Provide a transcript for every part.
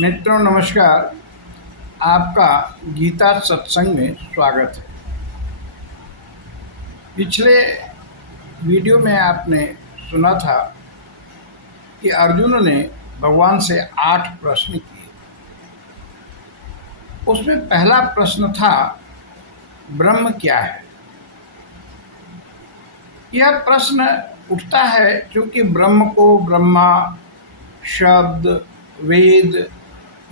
मित्रों नमस्कार। आपका गीता सत्संग में स्वागत है। पिछले वीडियो में आपने सुना था कि अर्जुन ने भगवान से 8 प्रश्न किए। उसमें पहला प्रश्न था ब्रह्म क्या है। यह प्रश्न उठता है क्योंकि ब्रह्म को ब्रह्मा शब्द, वेद,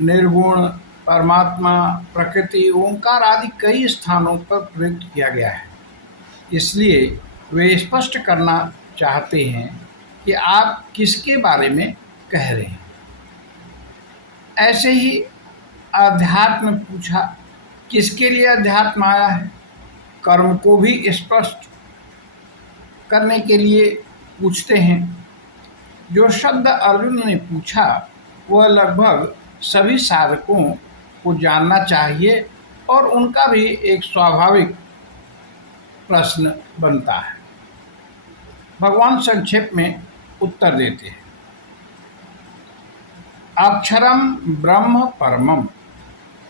निर्गुण, परमात्मा, प्रकृति, ओंकार आदि कई स्थानों पर प्रयुक्त किया गया है। इसलिए वे स्पष्ट करना चाहते हैं कि आप किसके बारे में कह रहे हैं। ऐसे ही अध्यात्म पूछा, किसके लिए अध्यात्म आया है। कर्म को भी स्पष्ट करने के लिए पूछते हैं। जो शब्द अर्जुन ने पूछा वह लगभग सभी साधकों को जानना चाहिए और उनका भी एक स्वाभाविक प्रश्न बनता है। भगवान संक्षेप में उत्तर देते हैं। अक्षरम ब्रह्म परमम।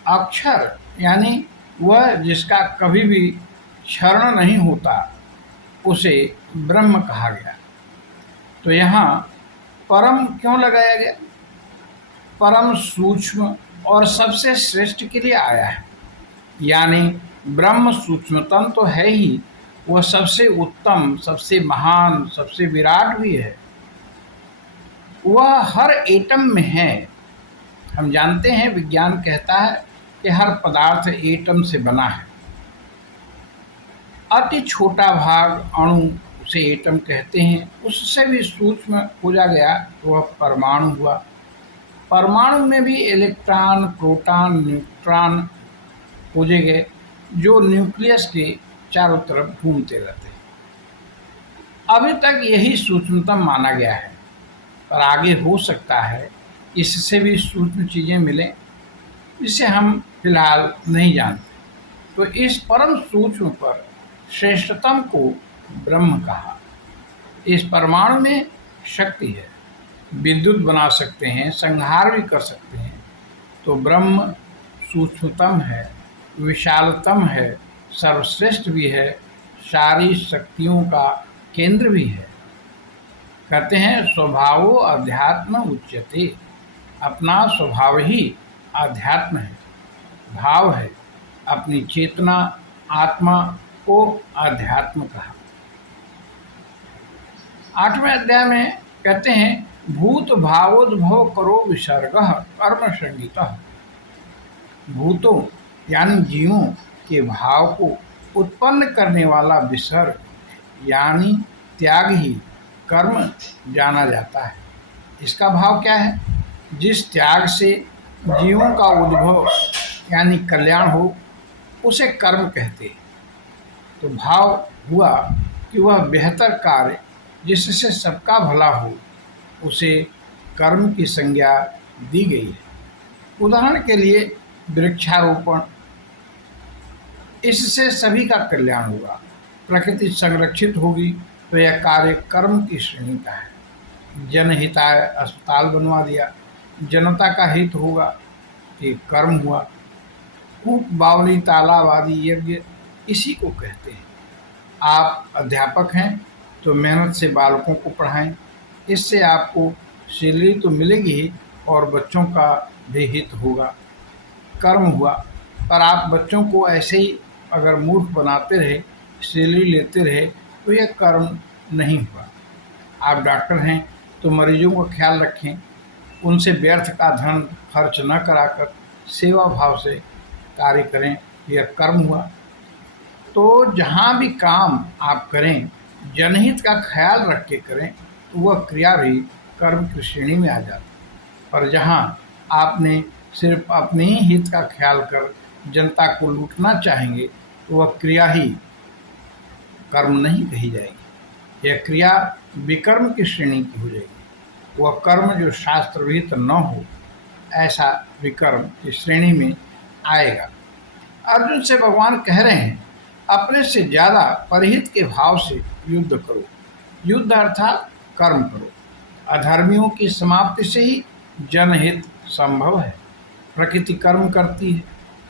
अक्षर यानी वह जिसका कभी भी क्षरण नहीं होता, उसे ब्रह्म कहा गया। तो यहाँ परम क्यों लगाया गया? परम सूक्ष्म और सबसे श्रेष्ठ के लिए आया है। यानी ब्रह्म सूक्ष्मतम तो है ही, वह सबसे उत्तम, सबसे महान, सबसे विराट भी है। वह हर एटम में है। हम जानते हैं, विज्ञान कहता है कि हर पदार्थ एटम से बना है। अति छोटा भाग अणु उसे एटम कहते हैं। उससे भी सूक्ष्म खोजा गया तो वह परमाणु हुआ। परमाणु में भी इलेक्ट्रॉन, प्रोटॉन, न्यूट्रॉन खोजे गए जो न्यूक्लियस के चारों तरफ घूमते रहते हैं। अभी तक यही सूक्ष्मतम माना गया है, पर आगे हो सकता है इससे भी सूक्ष्म चीज़ें मिलें जिसे हम फिलहाल नहीं जानते। तो इस परम सूक्ष्म पर श्रेष्ठतम को ब्रह्म कहा। इस परमाणु में शक्ति है, विद्युत बना सकते हैं, संहार भी कर सकते हैं। तो ब्रह्म सूक्ष्मतम है, विशालतम है, सर्वश्रेष्ठ भी है, सारी शक्तियों का केंद्र भी है। कहते हैं स्वभावो अध्यात्म उच्यते। अपना स्वभाव ही अध्यात्म है, भाव है। अपनी चेतना, आत्मा को अध्यात्म कहा। 8वें अध्याय में कहते हैं भूत भावोद्भव करो विसर्गः कर्म संगीतः। भूतों यानी जीवों के भाव को उत्पन्न करने वाला विसर्ग यानी त्याग ही कर्म जाना जाता है। इसका भाव क्या है? जिस त्याग से जीवों का उद्भव यानी कल्याण हो, उसे कर्म कहते हैं। तो भाव हुआ कि वह बेहतर कार्य जिससे सबका भला हो, उसे कर्म की संज्ञा दी गई है। उदाहरण के लिए वृक्षारोपण, इससे सभी का कल्याण होगा। प्रकृति संरक्षित होगी तो यह कार्य कर्म की श्रेणी का है। जनहिताय अस्पताल बनवा दिया, जनता का हित होगा, ये कर्म हुआ। कूप, बावली, तालाब आदि यज्ञ इसी को कहते हैं। आप अध्यापक हैं तो मेहनत से बालकों को पढ़ाएं, इससे आपको सैलरी तो मिलेगी ही और बच्चों का भी हित होगा, कर्म हुआ। पर आप बच्चों को ऐसे ही अगर मूर्ख बनाते रहे, सैलरी लेते रहे, तो यह कर्म नहीं हुआ। आप डॉक्टर हैं तो मरीजों का ख्याल रखें, उनसे व्यर्थ का धन खर्च न कराकर सेवा भाव से कार्य करें, यह कर्म हुआ। तो जहाँ भी काम आप करें, जनहित का ख्याल रख के करें, तो वह क्रिया भी कर्म की श्रेणी में आ जाती है। पर जहाँ आपने सिर्फ अपने ही हित का ख्याल कर जनता को लूटना चाहेंगे, तो वह क्रिया ही कर्म नहीं कही जाएगी। यह क्रिया विकर्म की श्रेणी की हो जाएगी। वह कर्म जो शास्त्र विहित न हो, ऐसा विकर्म की श्रेणी में आएगा। अर्जुन से भगवान कह रहे हैं अपने से ज़्यादा परहित के भाव से युद्ध करो। युद्ध अर्थात कर्म करो। अधर्मियों की समाप्ति से ही जनहित संभव है। प्रकृति कर्म करती है,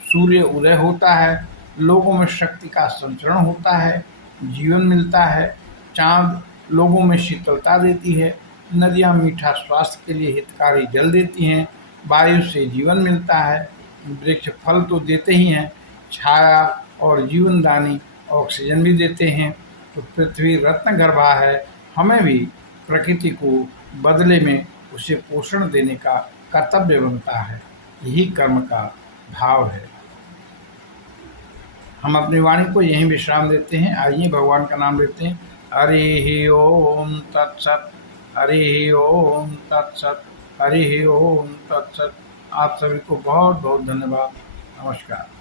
सूर्य उदय होता है, लोगों में शक्ति का संचरण होता है, जीवन मिलता है। चाँद लोगों में शीतलता देती है, नदियाँ मीठा स्वास्थ्य के लिए हितकारी जल देती हैं, वायु से जीवन मिलता है, वृक्ष फल तो देते ही हैं, छाया और जीवनदानी ऑक्सीजन भी देते हैं। तो पृथ्वी रत्न गर्भा है, हमें भी प्रकृति को बदले में उसे पोषण देने का कर्तव्य बनता है। यही कर्म का भाव है। हम अपनी वाणी को यहीं विश्राम देते हैं। आइए भगवान का नाम लेते हैं। हरि ओम तत्सत, हरि ओम तत्सत, हरि ओम तत्सत। आप सभी को बहुत बहुत धन्यवाद। नमस्कार।